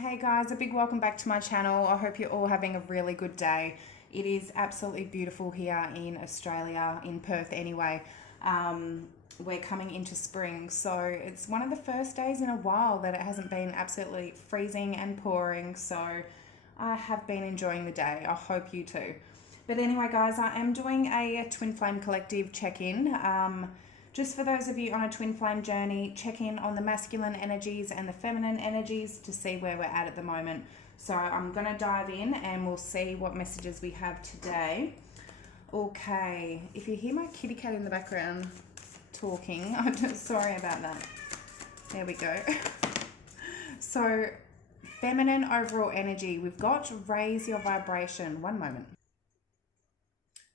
Hey guys, a big welcome back to my channel. I hope you're all having a really good day. It is absolutely beautiful here in Australia, in Perth anyway. We're coming into spring, so it's one of the first days in a while that it hasn't been absolutely freezing and pouring, so I have been enjoying the day. I hope you too. But anyway guys, I am doing a Twin Flame Collective check-in. Just for those of you on a twin flame journey, check in on the masculine energies and the feminine energies to see where we're at the moment. So I'm going to dive in and we'll see what messages we have today. Okay, if you hear my kitty cat in the background talking, I'm just sorry about that. There we go. So feminine overall energy, we've got raise your vibration. One moment.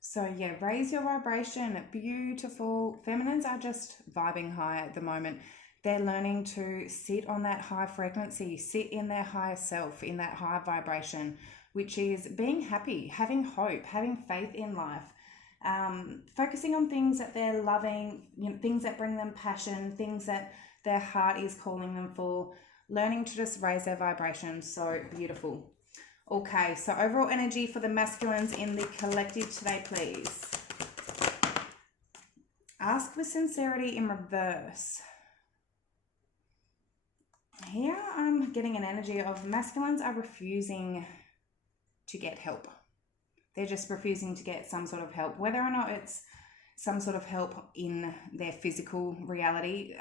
So yeah, raise your vibration. Beautiful. Feminines are just vibing high at the moment. They're learning to sit on that high frequency, sit in their higher self, in that high vibration, which is being happy, having hope, having faith in life, focusing on things that they're loving, things that bring them passion, things that their heart is calling them for, learning to just raise their vibration. So beautiful. Okay, so overall energy for the masculines in the collective today, please. Ask with sincerity in reverse. Here I'm getting an energy of masculines are refusing to get help. They're just refusing to get some sort of help, whether or not it's some sort of help in their physical reality.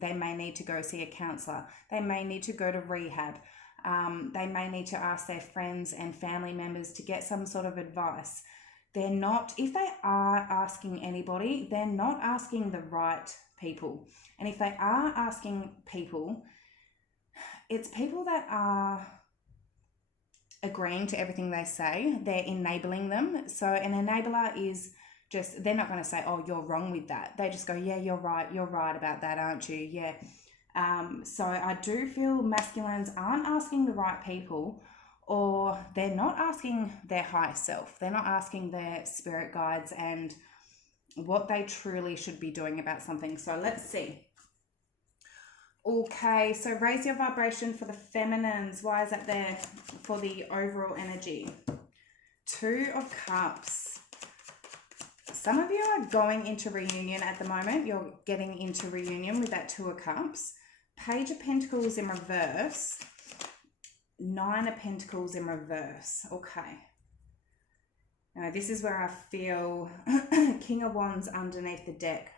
They may need to go see a counselor. They may need to go to rehab. They may need to ask their friends and family members to get some sort of advice. They're not, if they are asking anybody, they're not asking the right people. And if they are asking people, it's people that are agreeing to everything they say. They're enabling them. So an enabler is just, they're not going to say, oh, you're wrong with that. They just go, yeah, you're right about that, aren't you? Yeah. So I do feel masculines aren't asking the right people, or they're not asking their higher self. They're not asking their spirit guides and what they truly should be doing about something. So let's see. Okay, so raise your vibration for the feminines. Why is that there for the overall energy? 2 of Cups. Some of you are going into reunion at the moment. You're getting into reunion with that 2 of Cups. Page of Pentacles in reverse. 9 of Pentacles in reverse. Okay. Now this is where I feel King of Wands underneath the deck.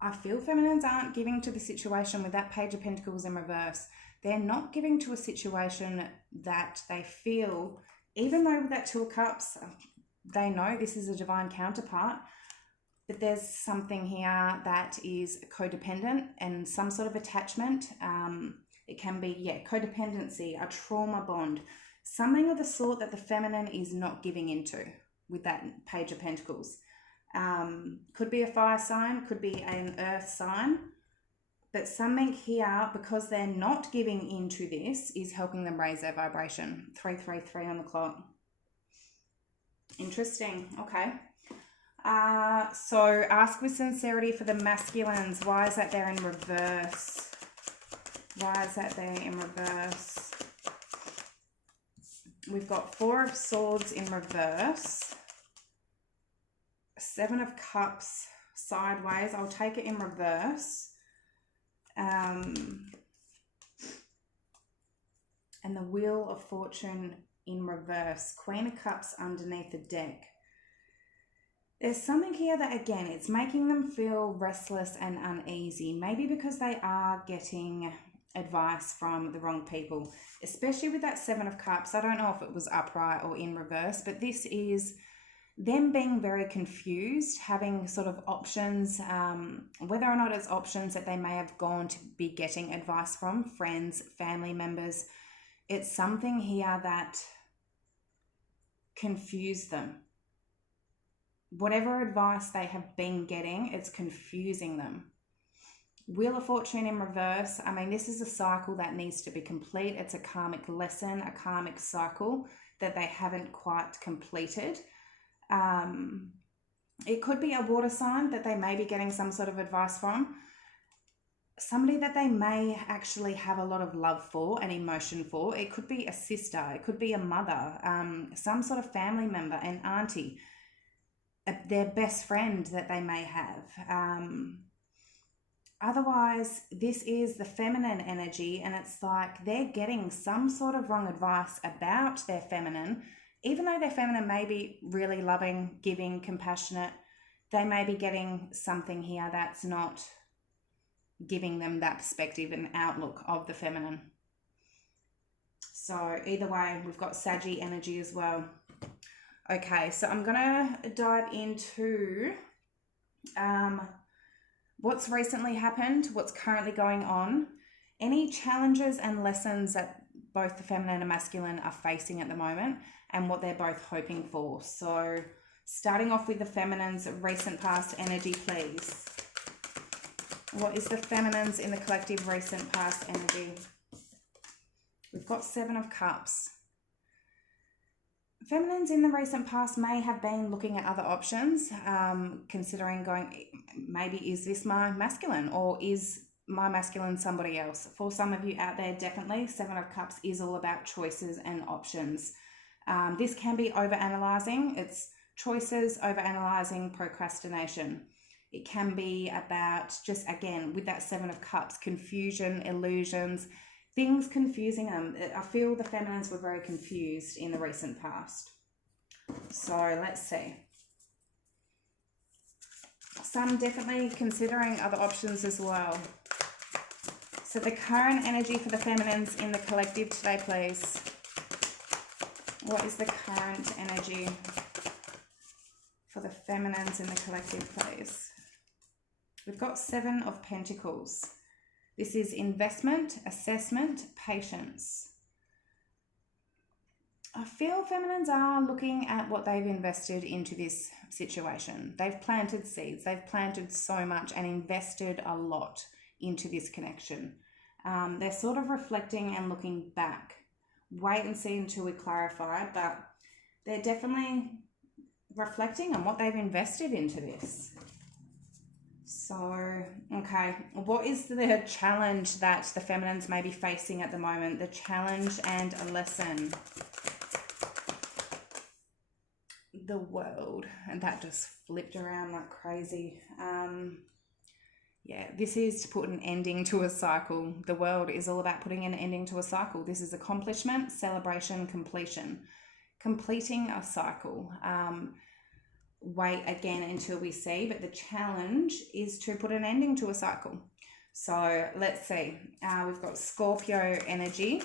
I feel feminines aren't giving to the situation with that Page of Pentacles in reverse. They're not giving to a situation that they feel, even though with that 2 of Cups, they know this is a divine counterpart, but there's something here that is codependent and some sort of attachment. It can be, codependency, a trauma bond, something of the sort that the feminine is not giving into with that Page of Pentacles. Could be a fire sign, could be an earth sign, but something here, because they're not giving into this, is helping them raise their vibration. 333 on the clock. Interesting. Okay. So ask with sincerity for the masculines. Why is that there in reverse? Why is that there in reverse? We've got 4 of Swords in reverse. 7 of Cups sideways. I'll take it in reverse. And the Wheel of Fortune in reverse. Queen of Cups underneath the deck. There's something here that, again, it's making them feel restless and uneasy. Maybe because they are getting advice from the wrong people, especially with that 7 of Cups. I don't know if it was upright or in reverse, but this is them being very confused, having sort of options, whether or not it's options that they may have gone to be getting advice from, friends, family members. It's something here that confused them. Whatever advice they have been getting, it's confusing them. Wheel of Fortune in reverse. I mean, this is a cycle that needs to be complete. It's a karmic lesson, a karmic cycle that they haven't quite completed. It could be a water sign that they may be getting some sort of advice from. somebody that they may actually have a lot of love for and emotion for. It could be a sister, it could be a mother, some sort of family member, an auntie, their best friend that they may have. Otherwise, this is the feminine energy, and it's like they're getting some sort of wrong advice about their feminine. Even though their feminine may be really loving, giving, compassionate, they may be getting something here that's not giving them that perspective and outlook of the feminine. So either way, we've got Saggy energy as well. Okay, so I'm gonna dive into what's recently happened, what's currently going on, any challenges and lessons that both the feminine and masculine are facing at the moment, and what they're both hoping for. So starting off with the feminine's recent past energy, please. What is the feminine's in the collective recent past energy? We've got 7 of Cups. Feminines in the recent past may have been looking at other options, considering going, maybe is this my masculine, or is my masculine somebody else? For some of you out there, definitely 7 of Cups is all about choices and options. This can be overanalyzing. It's choices, overanalyzing, procrastination. It can be about just, again, with that 7 of Cups, confusion, illusions, things confusing them. I feel the feminines were very confused in the recent past. So let's see. Some definitely considering other options as well. So the current energy for the feminines in the collective today, please. What is the current energy for the feminines in the collective, please? We've got 7 of Pentacles. This is investment, assessment, patience. I feel feminines are looking at what they've invested into this situation. They've planted seeds. They've planted so much and invested a lot into this connection. They're sort of reflecting and looking back. Wait and see until we clarify, but they're definitely reflecting on what they've invested into this. So, okay, what is the challenge that the feminines may be facing at the moment? The challenge and a lesson. The World, and that just flipped around like crazy. Yeah, this is to put an ending to a cycle. The World is all about putting an ending to a cycle. This is accomplishment, celebration, completion. Completing a cycle. Wait again until we see, but the challenge is to put an ending to a cycle. So let's see. We've got Scorpio energy.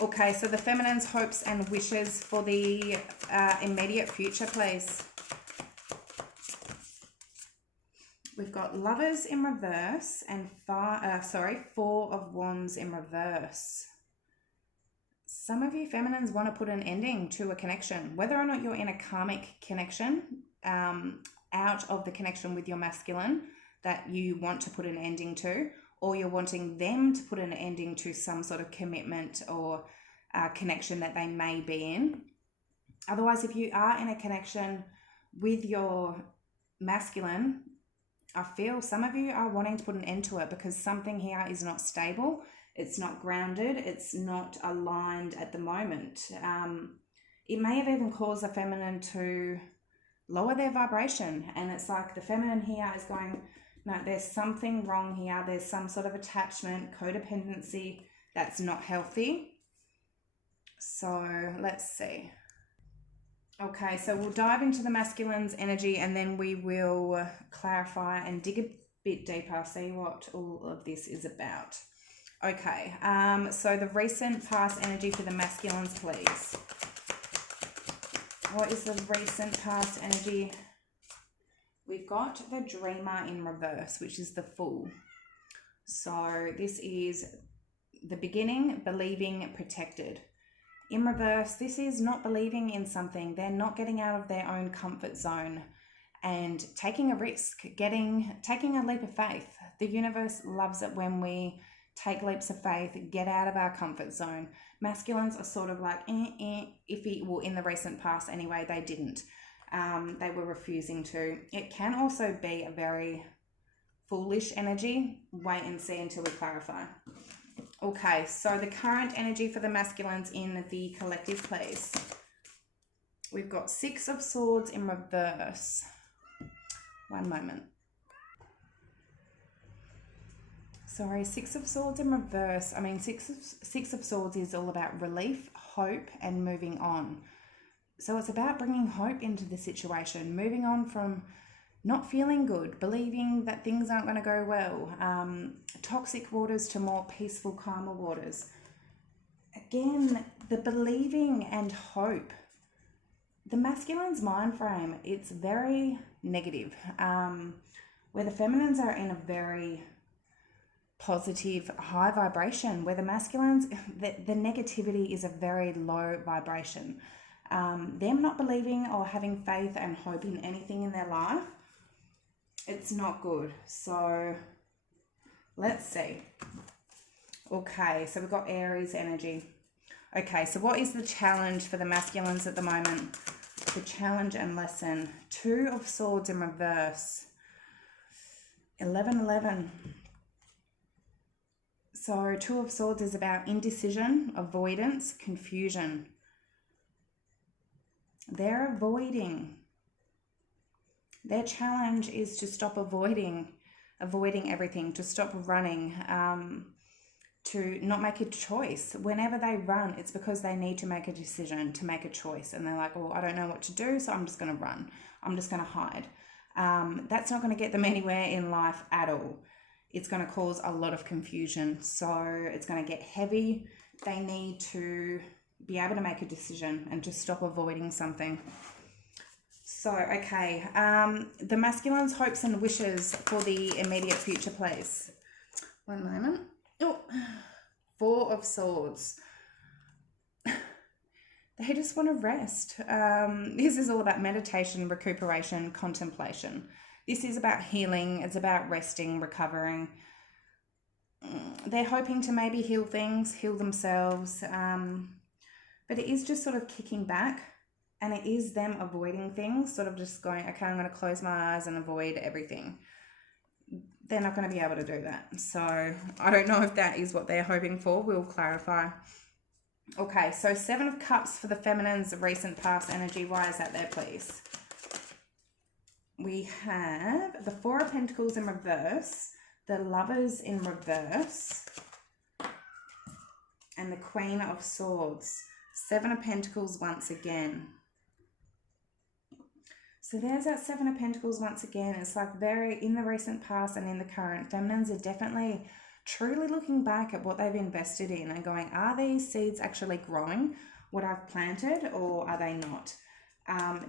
Okay, so the feminine's hopes and wishes for the immediate future, please. We've got Lovers in reverse and 4 of Wands in reverse. Some of you feminines want to put an ending to a connection, whether or not you're in a karmic connection, out of the connection with your masculine that you want to put an ending to, or you're wanting them to put an ending to some sort of commitment or connection that they may be in. Otherwise, if you are in a connection with your masculine, I feel some of you are wanting to put an end to it because something here is not stable. It's not grounded. It's not aligned at the moment. It may have even caused the feminine to lower their vibration. And it's like the feminine here is going, no, there's something wrong here. There's some sort of attachment, codependency that's not healthy. So let's see. Okay, so we'll dive into the masculine's energy and then we will clarify and dig a bit deeper, see what all of this is about. Okay, so the recent past energy for the masculines, please. What is the recent past energy? We've got the Dreamer in reverse, which is the Fool. So this is the beginning, believing, protected. In reverse, this is not believing in something. They're not getting out of their own comfort zone and taking a risk, taking a leap of faith. The universe loves it when we take leaps of faith, get out of our comfort zone. Masculines are sort of like iffy. Well, in the recent past anyway, they didn't. They were refusing to. It can also be a very foolish energy. Wait and see until we clarify. Okay, so the current energy for the masculines in the collective, please. We've got Six of Swords in reverse. One moment. Sorry, Six of Swords in reverse. I mean, Six of Swords is all about relief, hope, and moving on. So it's about bringing hope into the situation, moving on from not feeling good, believing that things aren't going to go well, toxic waters to more peaceful, calmer waters. Again, the believing and hope. The masculine's mind frame, it's very negative, where the feminines are in a very positive, high vibration, where the masculines, the negativity is a very low vibration. Them not believing or having faith and hope in anything in their life, it's not good. So let's see. Okay, so we've got Aries energy. Okay, so what is the challenge for the masculines at the moment? The challenge and lesson. Two of Swords in reverse. 11. So Two of Swords is about indecision, avoidance, confusion. They're avoiding. Their challenge is to stop avoiding everything, to stop running, to not make a choice. Whenever they run, it's because they need to make a decision, to make a choice. And they're like, well, I don't know what to do, so I'm just going to run. I'm just going to hide. That's not going to get them anywhere in life at all. It's going to cause a lot of confusion. So it's going to get heavy. They need to be able to make a decision and just stop avoiding something. So, okay, the masculine's hopes and wishes for the immediate future, please. One moment. Oh, Four of Swords. They just want to rest. This is all about meditation, recuperation, contemplation. This is about healing. It's about resting, recovering. They're hoping to maybe heal things, heal themselves. But it is just sort of kicking back. And it is them avoiding things, sort of just going, okay, I'm going to close my eyes and avoid everything. They're not going to be able to do that. So I don't know if that is what they're hoping for. We'll clarify. Okay, so Seven of Cups for the feminines, recent past energy. Why is that there, please? We have the Four of Pentacles in reverse, the Lovers in reverse, and the Queen of Swords. Seven of Pentacles once again. So there's that Seven of Pentacles once again. It's like very in the recent past and in the current. Feminines are definitely truly looking back at what they've invested in and going, are these seeds actually growing what I've planted, or are they not?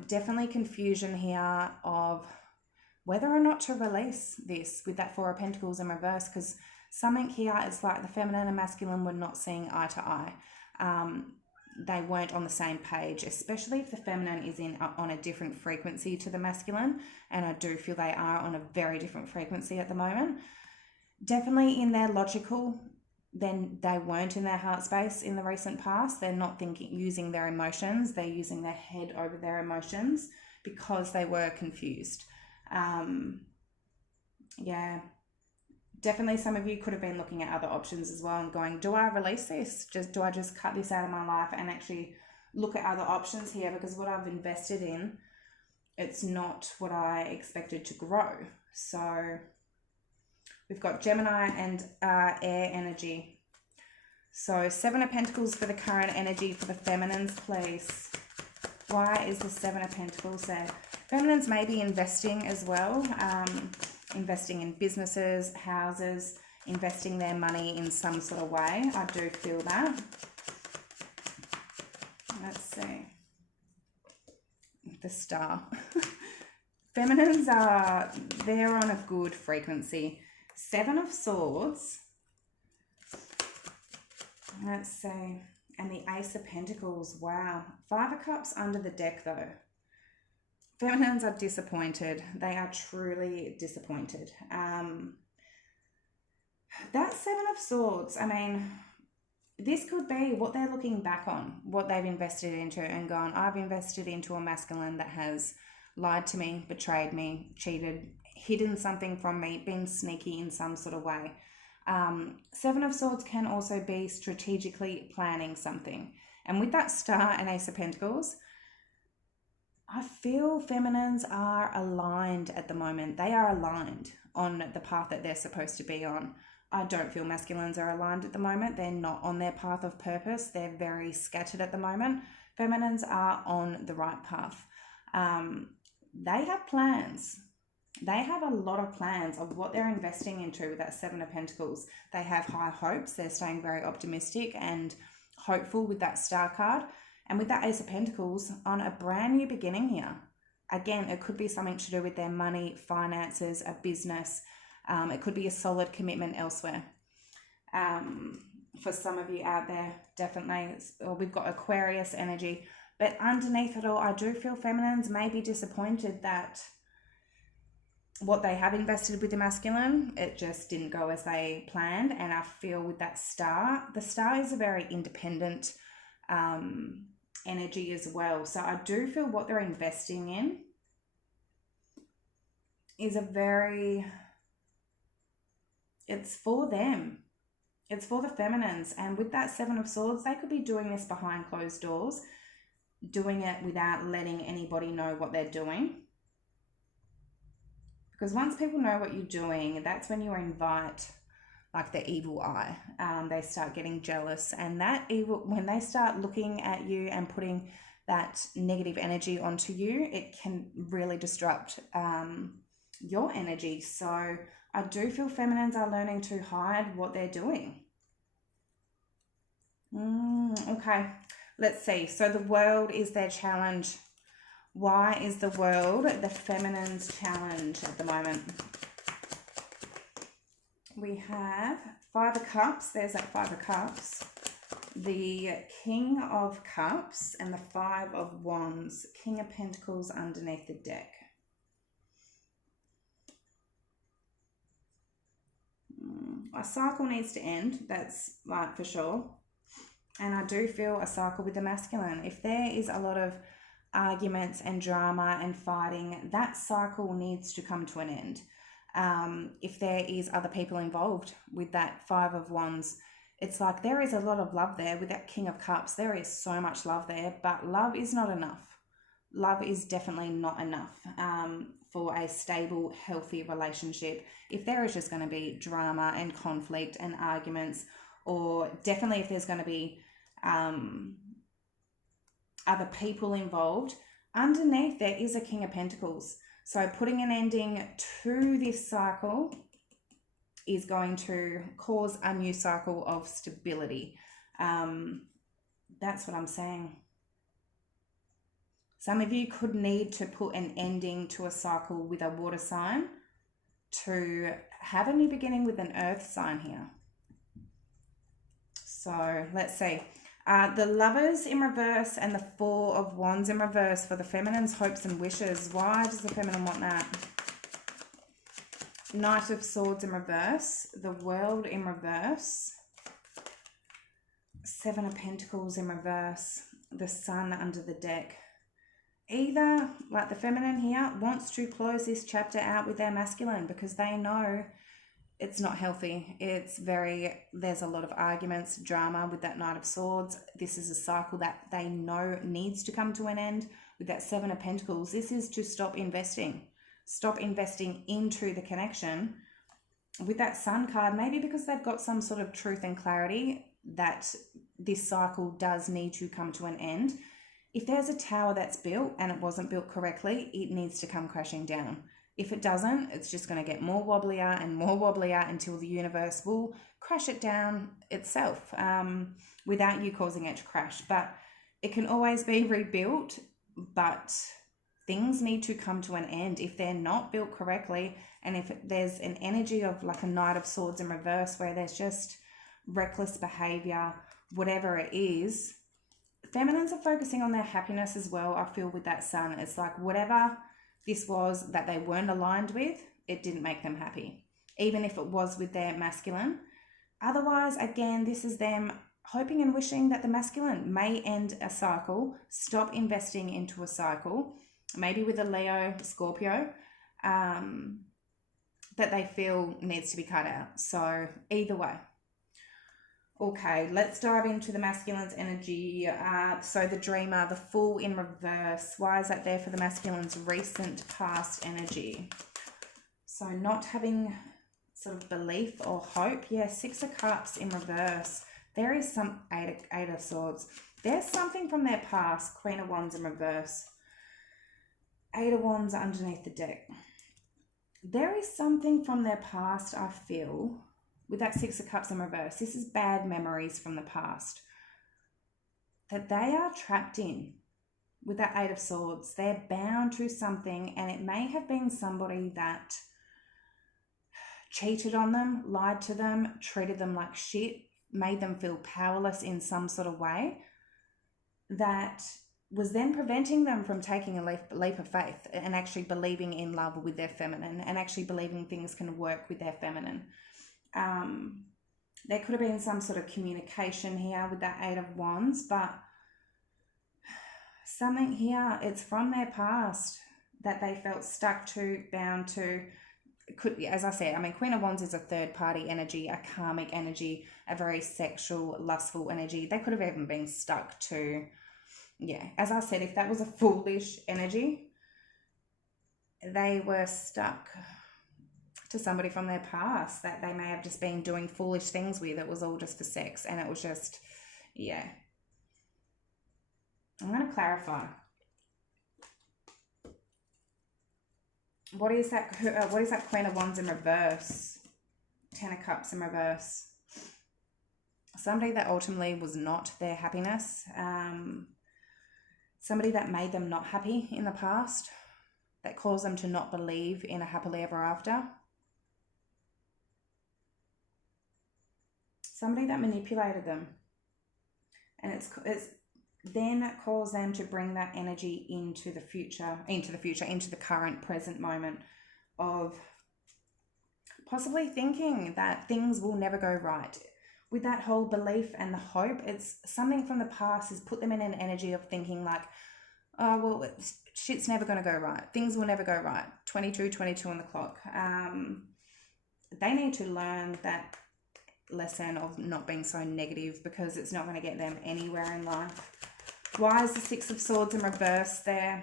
Definitely confusion here of whether or not to release this with that Four of Pentacles in reverse, because something here is like the feminine and masculine were not seeing eye to eye. They weren't on the same page, especially if the feminine is on a different frequency to the masculine, and I do feel they are on a very different frequency at the moment. Definitely in their logical, then they weren't in their heart space in the recent past. They're not using their emotions. They're using their head over their emotions because they were confused. Yeah. Definitely some of you could have been looking at other options as well and going, do I release this? Do I just cut this out of my life and actually look at other options here, because what I've invested in, it's not what I expected to grow. So we've got Gemini and air energy. So Seven of Pentacles for the current energy for the feminines, please. Why is the Seven of Pentacles there? Feminines may be investing as well. Investing in businesses, houses, investing their money in some sort of way. I do feel that. Let's see. The Star. Feminines they're on a good frequency. Seven of Swords. Let's see. And the Ace of Pentacles. Wow. Five of Cups under the deck though. Feminines are disappointed. They are truly disappointed. That Seven of Swords, I mean, this could be what they're looking back on, what they've invested into and gone, I've invested into a masculine that has lied to me, betrayed me, cheated. hidden something from me, been sneaky in some sort of way. Seven of Swords can also be strategically planning something. And with that Star and Ace of Pentacles, I feel feminines are aligned at the moment. They are aligned on the path that they're supposed to be on. I don't feel masculines are aligned at the moment. They're not on their path of purpose. They're very scattered at the moment. Feminines are on the right path. They have plans. They have a lot of plans of what they're investing into with that Seven of Pentacles. They have high hopes. They're staying very optimistic and hopeful with that Star card. And with that Ace of Pentacles on a brand new beginning here. Again, it could be something to do with their money, finances, a business. It could be a solid commitment elsewhere. For some of you out there, definitely. Or we've got Aquarius energy. But underneath it all, I do feel feminines may be disappointed that what they have invested with the masculine, it just didn't go as they planned. And I feel with that Star, the Star is a very independent energy as well. So I do feel what they're investing in is it's for them. It's for the feminines. And with that Seven of Swords, they could be doing this behind closed doors, doing it without letting anybody know what they're doing. Because once people know what you're doing, that's when you invite like the evil eye. They start getting jealous, and that evil, when they start looking at you and putting that negative energy onto you, it can really disrupt your energy. So I do feel feminines are learning to hide what they're doing. Okay, let's see. So the World is their challenge. Why is the World the feminine's challenge at the moment? We have Five of Cups. There's that Five of Cups. The King of Cups and the Five of Wands. King of Pentacles underneath the deck. A cycle needs to end. That's right for sure. And I do feel a cycle with the masculine. If there is a lot of arguments and drama and fighting, that cycle needs to come to an end. If there is other people involved with that Five of Wands, it's like there is a lot of love there. With that King of Cups, there is so much love there, but love is not enough. Love is definitely not enough for a stable, healthy relationship. If there is just going to be drama and conflict and arguments, or definitely if there's going to be other people involved, underneath there is a King of Pentacles. So putting an ending to this cycle is going to cause a new cycle of stability. That's what I'm saying. Some of you could need to put an ending to a cycle with a water sign to have a new beginning with an earth sign here. So let's see. The Lovers in reverse and the Four of Wands in reverse for the feminine's hopes and wishes. Why does the feminine want that? Knight of Swords in reverse. The World in reverse. Seven of Pentacles in reverse. The Sun under the deck. Either, like the feminine here, wants to close this chapter out with their masculine because they know it's not healthy. There's a lot of arguments, drama with that Knight of Swords. This is a cycle that they know needs to come to an end. With that Seven of Pentacles, this is to stop investing. Stop investing into the connection. With that Sun card, maybe because they've got some sort of truth and clarity that this cycle does need to come to an end. If there's a tower that's built and it wasn't built correctly, it needs to come crashing down. If it doesn't, it's just going to get more wobblier and more wobblier until the universe will crash it down itself without you causing it to crash. But it can always be rebuilt, but things need to come to an end if they're not built correctly. And if there's an energy of like a Knight of Swords in reverse where there's just reckless behavior, whatever it is, feminines are focusing on their happiness as well. I feel with that Sun, it's like whatever this was that they weren't aligned with, it didn't make them happy, even if it was with their masculine. Otherwise, again, this is them hoping and wishing that the masculine may end a cycle, stop investing into a cycle, maybe with a Leo, Scorpio, that they feel needs to be cut out. So either way. Okay, let's dive into the masculine's energy. So the dreamer, the fool in reverse. Why is that there for the masculine's recent past energy? So not having sort of belief or hope. Yeah, Six of Cups in reverse. There is some Eight of Swords. There's something from their past. Queen of Wands in reverse. Eight of Wands underneath the deck. There is something from their past, I feel, with that Six of Cups in reverse. This is bad memories from the past that they are trapped in with that Eight of Swords. They're bound to something, and it may have been somebody that cheated on them, lied to them, treated them like shit, made them feel powerless in some sort of way, that was then preventing them from taking a leap of faith and actually believing in love with their feminine and actually believing things can work with their feminine. There could have been some sort of communication here with that Eight of Wands, but something here, it's from their past that they felt stuck to, bound to. Could, as I said, I mean, Queen of Wands is a third party energy, a karmic energy, a very sexual, lustful energy. They could have even been stuck to, yeah, as I said, if that was a foolish energy, they were stuck to somebody from their past that they may have just been doing foolish things with. It was all just for sex, and it was just, yeah. I'm going to clarify. What is that Queen of Wands in reverse? Ten of Cups in reverse. Somebody that ultimately was not their happiness. Somebody that made them not happy in the past. That caused them to not believe in a happily ever after. Somebody that manipulated them. And it's then caused them to bring that energy into the current present moment of possibly thinking that things will never go right. With that whole belief and the hope, it's something from the past has put them in an energy of thinking like, oh, well, shit's never going to go right. Things will never go right. 22 on the clock. They need to learn that lesson of not being so negative, because it's not going to get them anywhere in life. Why is the Six of Swords in reverse there?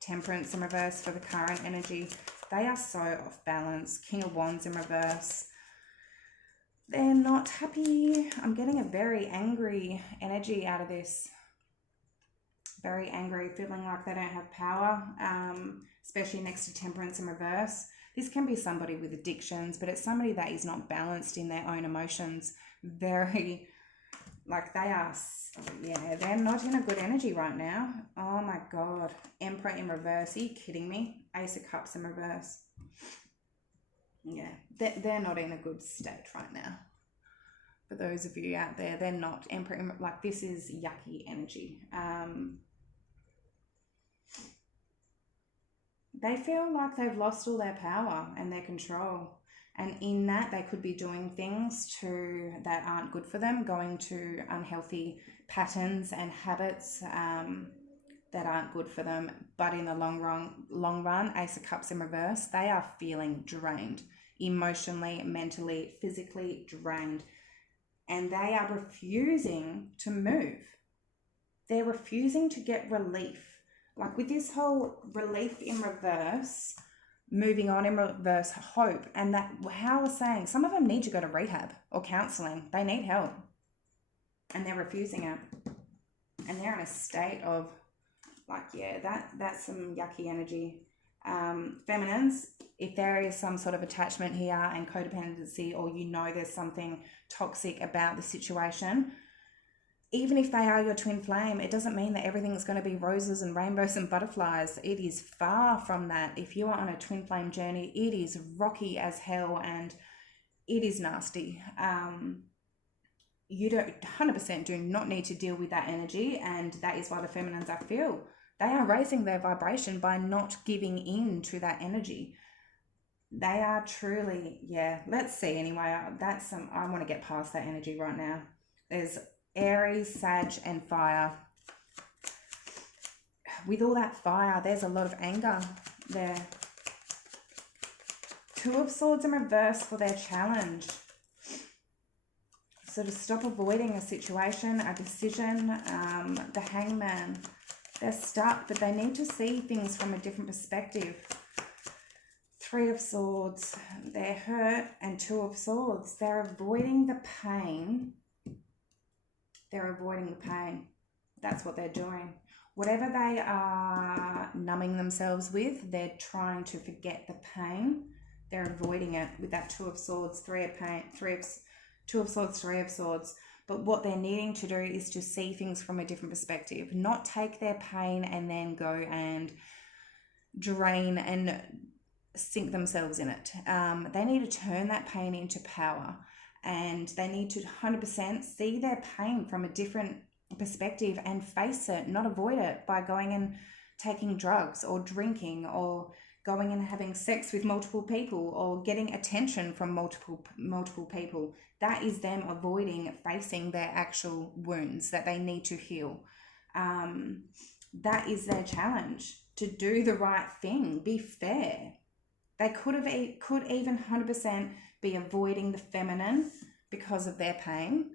Temperance in reverse for the current energy. They are so off balance. King of Wands in reverse. They're not happy. I'm getting a very angry energy out of this. Very angry, feeling like they don't have power, especially next to Temperance in reverse. This can be somebody with addictions, but it's somebody that is not balanced in their own emotions. Very, like they are, yeah, they're not in a good energy right now. Oh my God. Emperor in reverse. Are you kidding me? Ace of Cups in reverse. Yeah, they're not in a good state right now. For those of you out there, they're not. Emperor, like this is yucky energy. They feel like they've lost all their power and their control. And in that, they could be doing things that aren't good for them, going to unhealthy patterns and habits that aren't good for them. But in the long run, Ace of Cups in reverse, they are feeling drained, emotionally, mentally, physically drained. And they are refusing to move. They're refusing to get relief. Like with this whole relief in reverse, moving on in reverse, hope, and that, how I was saying, some of them need to go to rehab or counseling. They need help. And they're refusing it. And they're in a state of, like, yeah, that's some yucky energy. Feminines, if there is some sort of attachment here and codependency, or you know there's something toxic about the situation, even if they are your twin flame, it doesn't mean that everything's going to be roses and rainbows and butterflies. It is far from that. If you are on a twin flame journey, it is rocky as hell and it is nasty. You 100% do not need to deal with that energy, and that is why the feminines, I feel, they are raising their vibration by not giving in to that energy. They are truly, yeah, let's see anyway. I want to get past that energy right now. There's Aries, Sag, and fire. With all that fire, there's a lot of anger there. Two of Swords in reverse for their challenge. So to stop avoiding a situation, a decision, the Hangman, they're stuck, but they need to see things from a different perspective. Three of Swords, they're hurt, and Two of Swords, they're avoiding the pain. They're avoiding the pain. That's what they're doing. Whatever they are numbing themselves with, they're trying to forget the pain. They're avoiding it with that Two of Swords, Two of Swords, Three of Swords. But what they're needing to do is to see things from a different perspective, not take their pain and then go and drain and sink themselves in it. They need to turn that pain into power, and they need to 100% see their pain from a different perspective and face it, not avoid it by going and taking drugs or drinking or going and having sex with multiple people or getting attention from multiple people. That is them avoiding facing their actual wounds that they need to heal. That is their challenge, to do the right thing, be fair. They could even 100% be avoiding the feminine because of their pain.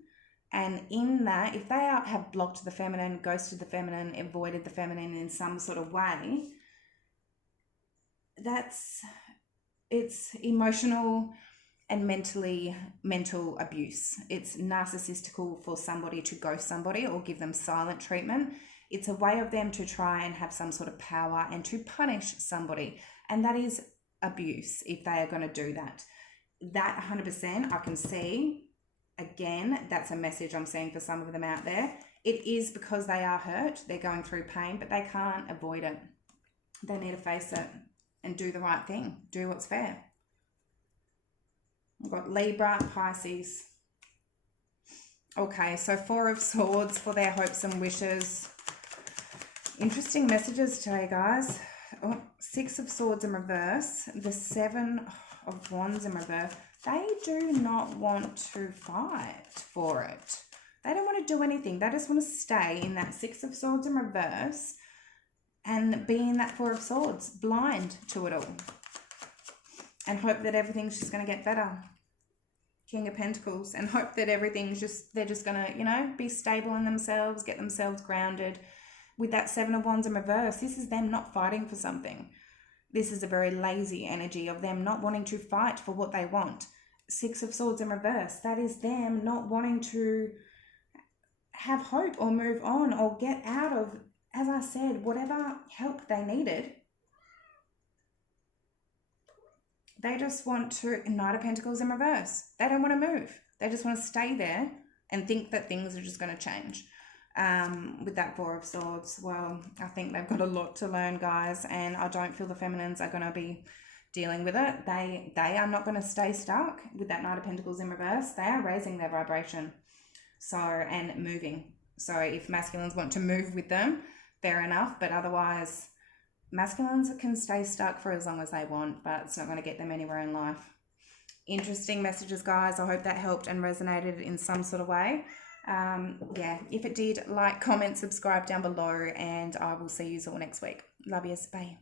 And in that, if they have blocked the feminine, ghosted the feminine, avoided the feminine in some sort of way, it's emotional and mental abuse. It's narcissistical for somebody to ghost somebody or give them silent treatment. It's a way of them to try and have some sort of power and to punish somebody. And that is abuse if they are going to do that. That 100% I can see. Again, that's a message I'm seeing for some of them out there. It is because they are hurt. They're going through pain, but they can't avoid it. They need to face it and do the right thing. Do what's fair. I've got Libra, Pisces. Okay, so Four of Swords for their hopes and wishes. Interesting messages today, guys. Oh, Six of Swords in reverse. The Seven of Wands in reverse. They do not want to fight for it. They don't want to do anything. They just want to stay in that Six of Swords in reverse and be in that Four of Swords, blind to it all. And hope that everything's just going to get better. King of Pentacles. And hope that everything's they're just going to, be stable in themselves, get themselves grounded. With that Seven of Wands in reverse, this is them not fighting for something. This is a very lazy energy of them not wanting to fight for what they want. Six of Swords in reverse, that is them not wanting to have hope or move on or get out of, as I said, whatever help they needed. They just want to, Knight of Pentacles in reverse. They don't want to move. They just want to stay there and think that things are just going to change. With that Four of Swords, well, I think they've got a lot to learn, guys, and I don't feel the feminines are going to be dealing with it. They are not going to stay stuck with that Knight of Pentacles in reverse. They are raising their vibration, and moving. So if masculines want to move with them, fair enough, but otherwise masculines can stay stuck for as long as they want, but it's not going to get them anywhere in life. Interesting messages, guys. I hope that helped and resonated in some sort of way. If it did, like, comment, subscribe down below, and I will see you all next week. Love yous. Bye.